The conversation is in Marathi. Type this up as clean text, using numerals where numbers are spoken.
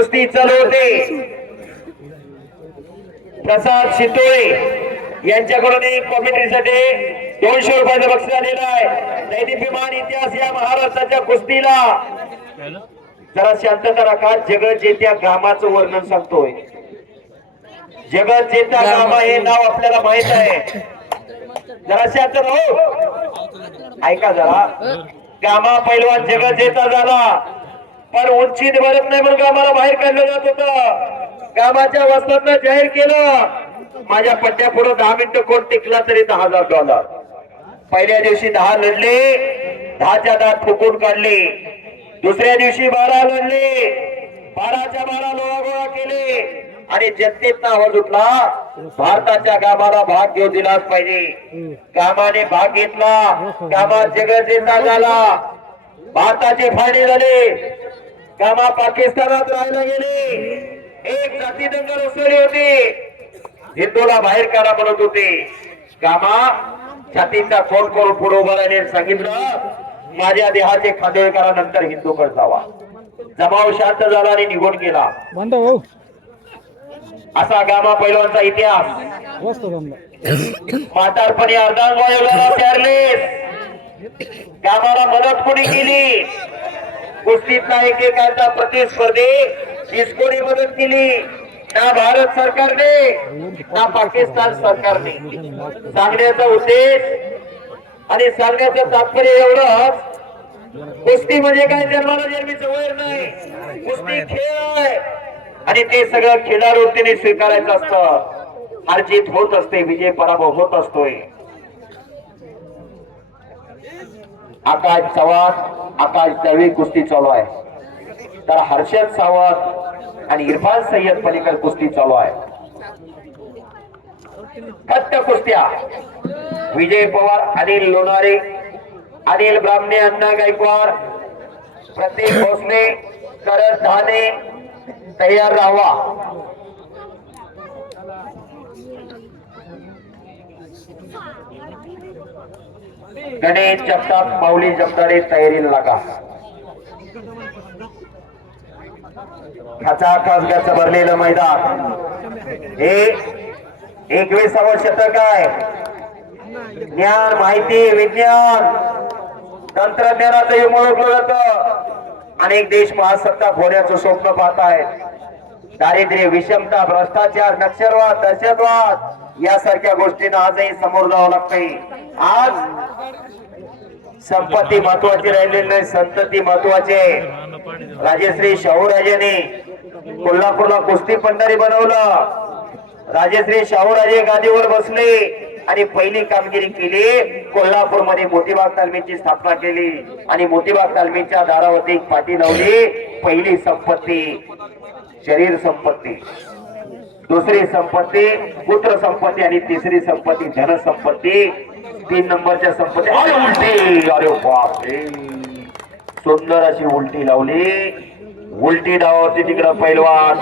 कुस्ती चालवते प्रसाद शितोळे यांच्याकडून एक कॉमेंट्रीसाठी 200 रुपयाचं बक्षीस आलेलं आहे। दैदिप्यमान इतिहास या महाराष्ट्राच्या कुस्तीला जरा शांतता राखा। जगत जेत्या गामाचं वर्णन सांगतोय। जगत जेत्या गामा हे नाव आपल्याला माहित आहे। जरा शांत राहू, ऐका जरा। गामा पैलवान जगत जेता झाला, पण उंचीत भरत नाही म्हणून गामाला बाहेर काढलं जात होतं। गामाच्या वस्तांना जाहीर केलं, माझ्या पट्ट्या पुढे 10 मिनिटं कोण टिकला तरी $10,000। पहिल्या दिवशी 10 लढले, 10च्या 10 फुकून काढले। दुसऱ्या दिवशी 12 लढले, 12च्या 12 लोळागोळा केले आणि जनतेत आवाज उठला, भारताच्या गामाला भाग घेऊ दिलाच पाहिजे। गामाने भाग घेतला, गामात जगजेता झाला, भारताचे फायदे झाले। गामा पाकिस्तानात राहायला गेले, एक जाती दंगल उसळली होती, हिंदूला बाहेर काढा म्हणत होते। गामा छातीचा खोल करून पुढे उभा राहिने सांगितलं, माझ्या देहाचे खांदे करा, नंतर हिंदूकडे जावा। जमाव शांत झाला आणि निघून गेला। असा गामा पैलवानचा इतिहास। म्हातारपणी अर्धांग वायुला प्यारले, गामाला मदत कोणी केली? कुस्तीतला एकेकाचा प्रतिस्पर्धी इसकोनी मदत केली, ना भारत सरकारने ना पाकिस्तान सरकारने। सांगण्याचा उद्देश आणि सांगण्याचं तात्पर्य एवढंच, कुस्ती म्हणजे काय जन्माला जन्मीचं वैर नाही, कुस्ती खेळ आहे आणि ते सगळं खेळाडूने स्वीकारायचं असतं। हारजीत होत असते, विजय पराभव होत असतोय। आकाश चव्हाण आकाश दळवी कुस्ती चालू आहे, तर हर्षद सावंत आणि इरफान सय्यद पलीकडे कुस्ती चालू आहे। खट्ट कुस्त्या विजय पवार, अनिल लोणारे, अनिल ब्राह्मणे, अण्णा गायकवाड, प्रतीक भोसले, करण धाने तयार राहावा। गणेश जगताप, माऊली जगदाडे तयारीला लागा। खचाखच गच्च भरलेलं मैदान हे 21वे शतक आहे। ज्ञान, माहिती, विज्ञान, तंत्रज्ञानाचं युग ओळखलं जातं। अनेक देश महासत्ता होण्याचं स्वप्न पाहत आहेत। दारिद्र्य, विषमता, भ्रष्टाचार, नक्षलवाद, दहशतवाद यासारख्या गोष्टींना आजही समोर जावं लागतंय। आज संपत्ती महत्वाची राहिलेली नाही, संतती महत्वाची आहे। राजश्री शाहूराजेने कोल्हापूरला कुस्ती पंढरी बनवलं। राजश्री शाहूराजे गादीवर बसले आणि पहिली कामगिरी केली, कोल्हापूरमध्ये मोतीबाग तालमीची स्थापना केली आणि मोतीबाग तालमीच्या दारावरती पाठी लावली। पहिली संपत्ती शरीर संपत्ती, दुसरी संपत्ती पुत्र संपत्ती आणि तिसरी संपत्ती धन संपत्ती। 3 नंबरच्या संपत्ती अरे उलटी, अरे बापरे, सुंदर अशी उलटी लावली। उलटी डावावरती तिकडं पैलवान